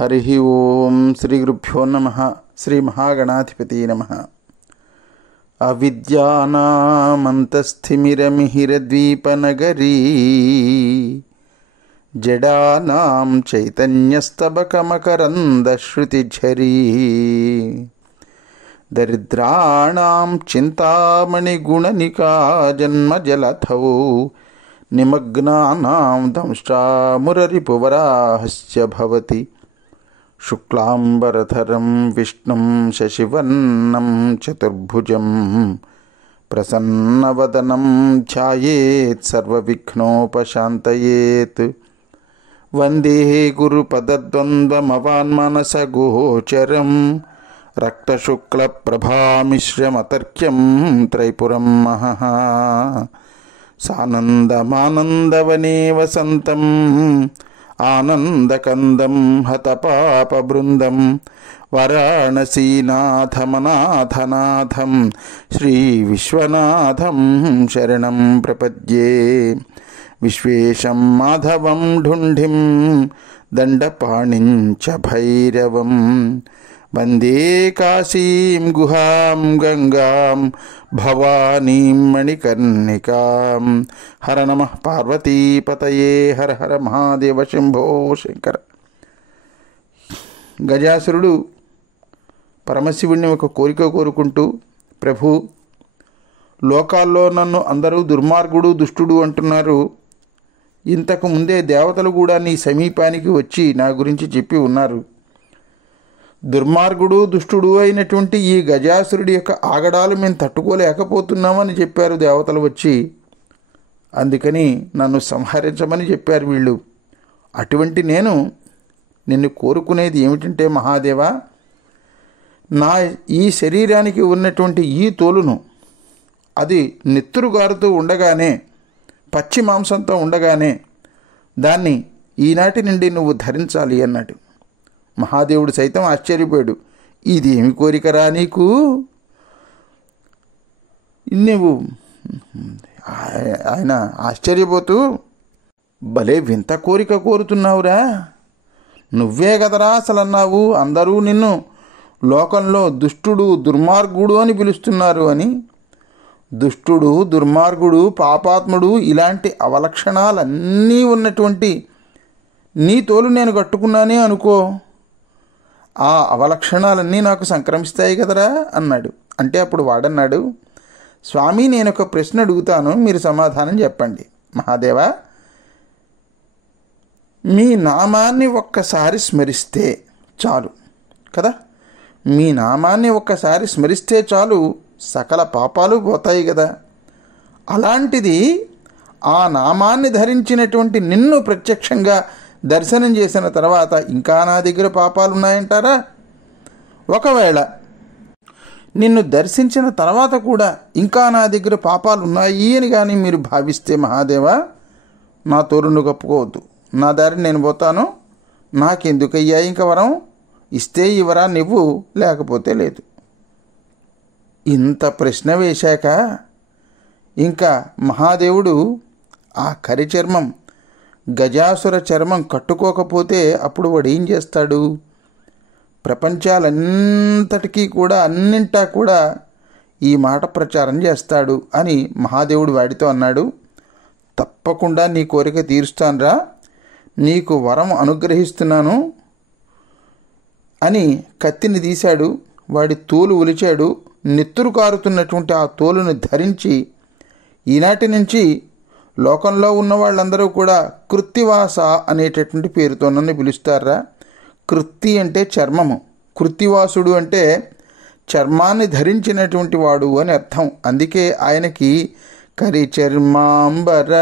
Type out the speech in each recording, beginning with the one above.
హరి ఓం శ్రీ గురుభ్యో నమః. శ్రీ మహాగణాధిపతి నమః. అవిద్యానామంతస్థిమిరమిహిరద్వీపనగరీ జడానాం చైతన్యస్తబకమకరందశ్రుతిఝరీ దరిద్రాణాం చింతామణిగుణనికా జన్మజలధౌ నిమగ్నానాం దంష్ట్రామురరిపువరాహస్య భవతి. శుక్లాంబరధరం విష్ణుం శశివర్ణం చతుర్భుజం ప్రసన్నవదనం ధ్యాయేత్ సర్వవిఘ్నోపశాంతయేత్. వందే గురుపదద్వంద్వమవాన్మనసగోచరం రక్తశుక్లప్రభామిశ్రమతర్క్యం త్రైపురం మహః. సానందమానందవనే వసంతం ఆనందకందం హతపాపబృందం వారాణసీనాథమనాథనాథం శ్రీవిశ్వనాథం శరణం ప్రపద్యే. విశ్వేశం మాధవం ఢుంఢిం దండపాణిం చ భైరవం వందే కాశీం గుహాం గంగాం భవానీం మణికర్ణికాం. హర నమః పార్వతీపతయే. హర హర మహాదేవ శంభో శంకర. గజాసురుడు పరమశివుడిని ఒక కోరిక కోరుకుంటూ, ప్రభు, లోకాల్లో నన్ను అందరూ దుర్మార్గుడు దుష్టుడు అంటున్నారు. ఇంతకు ముందే దేవతలు కూడా నీ సమీపానికి వచ్చి నా గురించి చెప్పి ఉన్నారు. దుర్మార్గుడు దుష్టుడు అయినటువంటి ఈ గజాసురుడి యొక్క ఆగడాలు మేము తట్టుకోలేకపోతున్నామని చెప్పారు దేవతలు వచ్చి. అందుకని నన్ను సంహరించమని చెప్పారు వీళ్ళు. అటువంటి నేను నిన్ను కోరుకునేది ఏమిటంటే, మహాదేవ, నా ఈ శరీరానికి ఉన్నటువంటి ఈ తోలును, అది నెత్తురుగారుతూ ఉండగానే, పచ్చి మాంసంతో ఉండగానే దాన్ని ఈనాటి నుండి నువ్వు ధరించాలి అన్నాడు. మహాదేవుడు సైతం ఆశ్చర్యపోయాడు. ఇదేమి కోరికరా నీకు? నువ్వు ఆయన ఆశ్చర్యపోతూ, భలే వింత కోరిక కోరుతున్నావురా, నువ్వే కదరా అసలు అన్నావు, అందరూ నిన్ను లోకంలో దుష్టుడు దుర్మార్గుడు అని పిలుస్తున్నారు అని. దుష్టుడు దుర్మార్గుడు పాపాత్ముడు ఇలాంటి అవలక్షణాలన్నీ ఉన్నటువంటి నీ తోలు నేను కట్టుకున్నానే అనుకో, ఆ అవలక్షణాలన్నీ నాకు సంక్రమిస్తాయి కదరా అన్నాడు. అంటే అప్పుడు వాడన్నాడు, స్వామి, నేను ఒక ప్రశ్న అడుగుతాను, మీరు సమాధానం చెప్పండి. మహాదేవా, మీ నామాన్ని ఒక్కసారి స్మరిస్తే చాలు కదా, మీ నామాన్ని ఒక్కసారి స్మరిస్తే చాలు, సకల పాపాలు పోతాయి కదా. అలాంటిది ఆ నామాన్ని ధరించినటువంటి నిన్ను ప్రత్యక్షంగా దర్శనం చేసిన తర్వాత ఇంకా నా దగ్గర పాపాలు ఉన్నాయంటారా? ఒకవేళ నిన్ను దర్శించిన తర్వాత కూడా ఇంకా నా దగ్గర పాపాలు ఉన్నాయి అని కానీ మీరు భావిస్తే, మహాదేవా, నా తోరును కప్పుకోవద్దు, నా దారిని నేను పోతాను, నాకెందుకయ్యా ఇంక వరం, ఇస్తే ఈ వరాన్ని ఇవ్వు, లేకపోతే లేదు. ఇంత ప్రశ్న వేశాక ఇంకా మహాదేవుడు ఆ కరిచర్మం, గజాసుర చర్మం కట్టుకోకపోతే అప్పుడు వాడు ఏం చేస్తాడు? ప్రపంచాలంతటికీ కూడా, అన్నింటా కూడా ఈ మాట ప్రచారం చేస్తాడు అని మహాదేవుడు వాడితో అన్నాడు. తప్పకుండా నీ కోరిక తీరుస్తానురా, నీకు వరం అనుగ్రహిస్తున్నాను అని కత్తిని తీశాడు. వాడి తోలు ఒలిచాడు. నెత్తురు కారుతున్నటువంటి ఆ తోలును ధరించి ఈనాటి నుంచి లోకంలో ఉన్న వాళ్ళందరూ కూడా కృత్తివాస అనేటటువంటి పేరుతో నన్ను పిలుస్తారా. కృత్తి అంటే చర్మము, కృత్తివాసుడు అంటే చర్మాన్ని ధరించినటువంటి వాడు అని అర్థం. అందుకే ఆయనకి కరిచర్మాంబర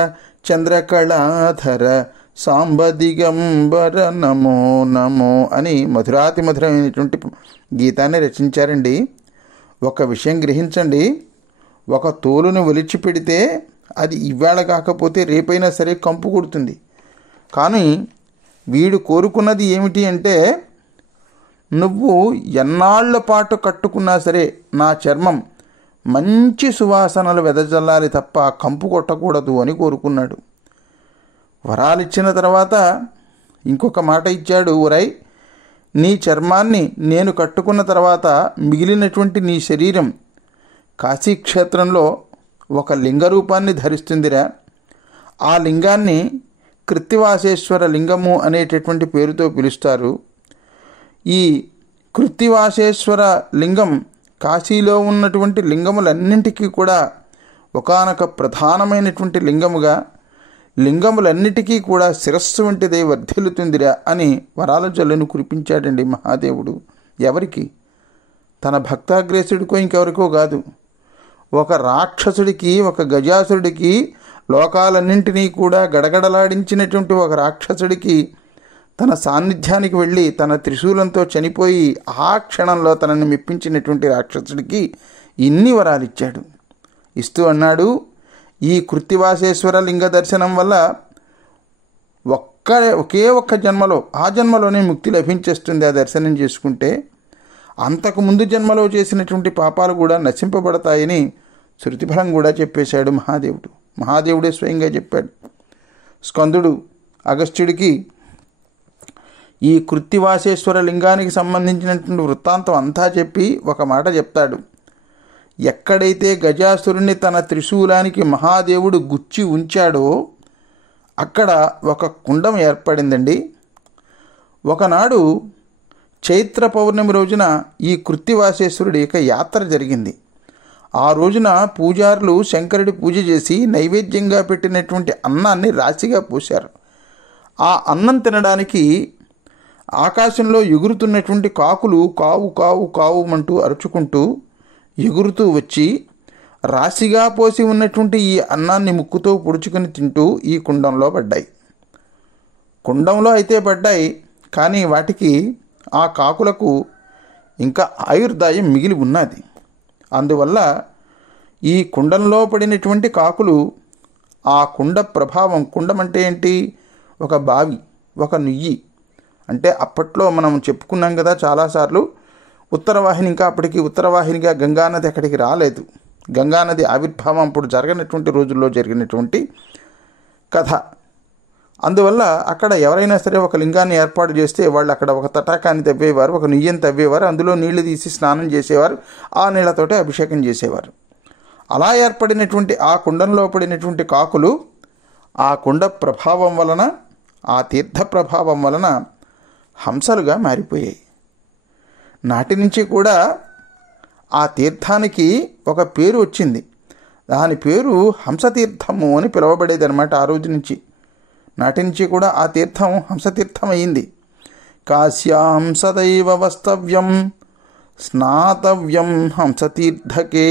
చంద్రకళాధర సాంబదిగంబర నమో నమో అని మధురాతి మధురమైనటువంటి గీతాన్ని రచించారండి. ఒక విషయం గ్రహించండి, ఒక తోలును ఒలిచి పెడితే అది ఇవాళ కాకపోతే రేపైనా సరే కంపు కొడుతుంది. కానీ వీడు కోరుకున్నది ఏమిటి అంటే, నువ్వు ఎన్నాళ్ల పాటు కట్టుకున్నా సరే నా చర్మం మంచి సువాసనలు వెదజల్లాలి తప్ప కంపు కొట్టకూడదు అని కోరుకున్నాడు. వరాలిచ్చిన తర్వాత ఇంకొక మాట ఇచ్చాడు, ఒరై నీ చర్మాన్ని నేను కట్టుకున్న తర్వాత మిగిలినటువంటి నీ శరీరం కాశీక్షేత్రంలో ఒక లింగ రూపాన్ని ధరిస్తుందిరా. ఆ లింగాన్ని కృత్తివాసేశ్వర లింగము అనేటటువంటి పేరుతో పిలుస్తారు. ఈ కృత్తివాసేశ్వర లింగం కాశీలో ఉన్నటువంటి లింగములన్నింటికీ కూడా ఒకానొక ప్రధానమైనటువంటి లింగముగా, లింగములన్నిటికీ కూడా శిరస్సు వంటిదే వర్ధిల్లుతుందిరా అని వరాల జల్లును కురిపించాడండి మహాదేవుడు. ఎవరికి? తన భక్తాగ్రేసుడికో ఇంకెవరికో కాదు. ఒక రాక్షసుడికి, ఒక గజాసురుడికి, లోకాలన్నింటినీ కూడా గడగడలాడించినటువంటి ఒక రాక్షసుడికి తన సాన్నిధ్యానికి వెళ్ళి తన త్రిశూలంతో చనిపోయి ఆ క్షణంలో తనని మెప్పించినటువంటి రాక్షసుడికి ఇన్ని వరాలిచ్చాడు. ఇస్తూ అన్నాడు, ఈ కృత్తివాసేశ్వర లింగ దర్శనం వల్ల ఒకే ఒక్క జన్మలో, ఆ జన్మలోనే ముక్తి లభించేస్తుంది ఆ దర్శనం చేసుకుంటే. అంతకుముందు జన్మలో చేసినటువంటి పాపాలు కూడా నశింపబడతాయని శృతిఫలం కూడా చెప్పేశాడు మహాదేవుడు. మహాదేవుడే స్వయంగా చెప్పాడు. స్కందుడు అగస్త్యుడికి ఈ కృత్తివాసేశ్వర లింగానికి సంబంధించినటువంటి వృత్తాంతం అంతా చెప్పి ఒక మాట చెప్తాడు. ఎక్కడైతే గజాసురుణ్ణి తన త్రిశూలానికి మహాదేవుడు గుచ్చి ఉంచాడో అక్కడ ఒక కుండం ఏర్పడిందండి. ఒకనాడు చైత్ర పౌర్ణమి రోజున ఈ కృత్తివాసేశ్వరుడి యొక్క యాత్ర జరిగింది. ఆ రోజున పూజారులు శంకరుడి పూజ చేసి నైవేద్యంగా పెట్టినటువంటి అన్నాన్ని రాశిగా పోశారు. ఆ అన్నం తినడానికి ఆకాశంలో ఎగురుతున్నటువంటి కాకులు కావు కావు కావుమంటూ అరుచుకుంటూ ఎగురుతూ వచ్చి రాశిగా పోసి ఉన్నటువంటి ఈ అన్నాన్ని ముక్కుతో పొడుచుకొని తింటూ ఈ కుండంలో పడ్డాయి. కుండంలో అయితే పడ్డాయి, కానీ వాటికి, ఆ కాకులకు ఇంకా ఆయుర్దాయం మిగిలి ఉన్నది. అందువల్ల ఈ కుండంలో పడినటువంటి కాకులు ఆ కుండ ప్రభావం, కుండం అంటే ఏంటి? ఒక బావి, ఒక నుయ్యి. అంటే అప్పట్లో మనం చెప్పుకున్నాం కదా చాలాసార్లు, ఉత్తరవాహిని, ఇంకా అప్పటికి ఉత్తరవాహినిగా గంగానది అక్కడికి రాలేదు. గంగానది ఆవిర్భావం అప్పుడు జరగనటువంటి రోజుల్లో జరిగినటువంటి కథ. అందువల్ల అక్కడ ఎవరైనా సరే ఒక లింగాన్ని ఏర్పాటు చేస్తే వాళ్ళు అక్కడ ఒక తటాకాన్ని తవ్వేవారు, ఒక నుయ్యని తవ్వేవారు, అందులో నీళ్లు తీసి స్నానం చేసేవారు, ఆ నీళ్లతోటే అభిషేకం చేసేవారు. అలా ఏర్పడినటువంటి ఆ కుండంలో పడినటువంటి కాకులు ఆ కుండ ప్రభావం వలన, ఆ తీర్థ ప్రభావం వలన హంసలుగా మారిపోయాయి. నాటి నుంచి కూడా ఆ తీర్థానికి ఒక పేరు వచ్చింది. దాని పేరు హంసతీర్థము అని పిలువబడేది అనమాట. ఆ రోజు నుంచి, నాటి నుంచి కూడా ఆ తీర్థం హంసతీర్థం అయింది. కాశ్యాం సదైవ వస్తవ్యం స్నాతవ్యం హంసతీర్థకే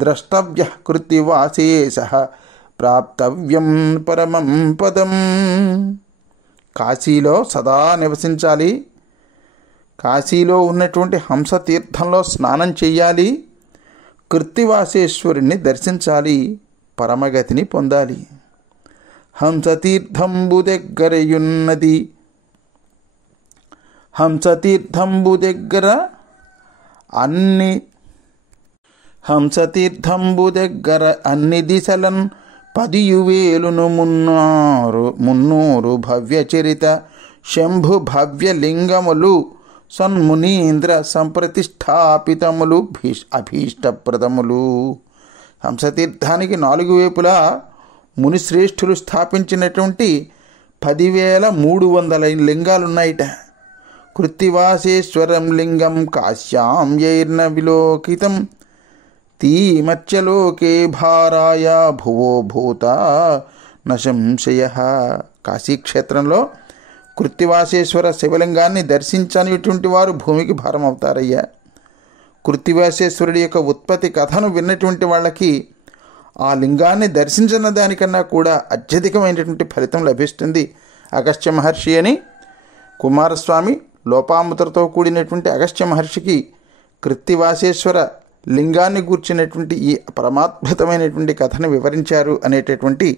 ద్రష్టవ్య కృత్తివాసేశ ప్రాప్తవ్యం పరమం పదం. కాశీలో సదా నివసించాలి, కాశీలో ఉన్నటువంటి హంసతీర్థంలో స్నానం చెయ్యాలి, కృత్తివాసేశ్వరుణ్ణి దర్శించాలి, పరమగతిని పొందాలి. హంసతీర్థంబు దగ్గరయున్నది, హంసతీర్థంబు దగ్గర అన్ని, హంసతీర్థంబు దగ్గర అన్ని దిశలన్ 10,000 మున్నూరు భవ్యచరిత శంభు భవ్యలింగములు సన్మునీంద్ర సంప్రతిష్టాపితములు అభీష్టప్రదములు. హంసతీర్థానికి 4 వైపులా మునిశ్రేష్ఠులు స్థాపించినటువంటి 10,300 లింగాలున్నాయిట. కృత్తివాసేశ్వరం లింగం కాశ్యాం యైర్న విలోకితం తీమత్యలోకే భారాయ భువో భూత న సంశయ. కాశీక్షేత్రంలో కృత్తివాసేశ్వర శివలింగాన్ని దర్శించనిటువంటి వారు భూమికి భారం అవుతారయ్యా. కృత్తివాసేశ్వరుడి యొక్క ఉత్పత్తి కథను విన్నటువంటి వాళ్ళకి ఆ లింగాన్ని దర్శించిన దానికన్నా కూడా అత్యధికమైనటువంటి ఫలితం లభిస్తుంది. అగస్త్య మహర్షి అని కుమారస్వామి లోపాముద్రతో కూడినటువంటి అగస్త్య మహర్షికి కృత్తివాసేశ్వర లింగాన్ని గూర్చినటువంటి ఈ పరమాద్భుతమైనటువంటి కథను వివరించారు అనేటటువంటి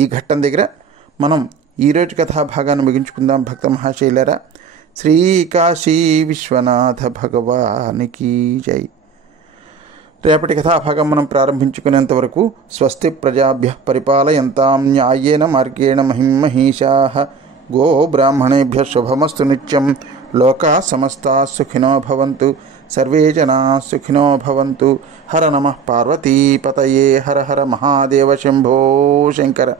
ఈ ఘట్టం దగ్గర మనం ఈరోజు కథాభాగాన్ని ముగించుకుందాం. భక్త మహాశైలరా, శ్రీ కాశీ విశ్వనాథ భగవానికి జై. రేపటి కథాభాగం మనం ప్రారంభించుకునేంత వరకు స్వస్తి ప్రజాభ్యః పరిపాలయంతాం న్యాయేన మార్గేణ మహిమహీషాః గో బ్రాహ్మణేభ్య శుభమస్తు నిత్యం. లోకా సమస్తా సుఖినో భవంతు. సర్వే జనా సుఖినో భవంతు. హర నమః పార్వతీపతయే. హర హర మహాదేవ శంభో శంకర.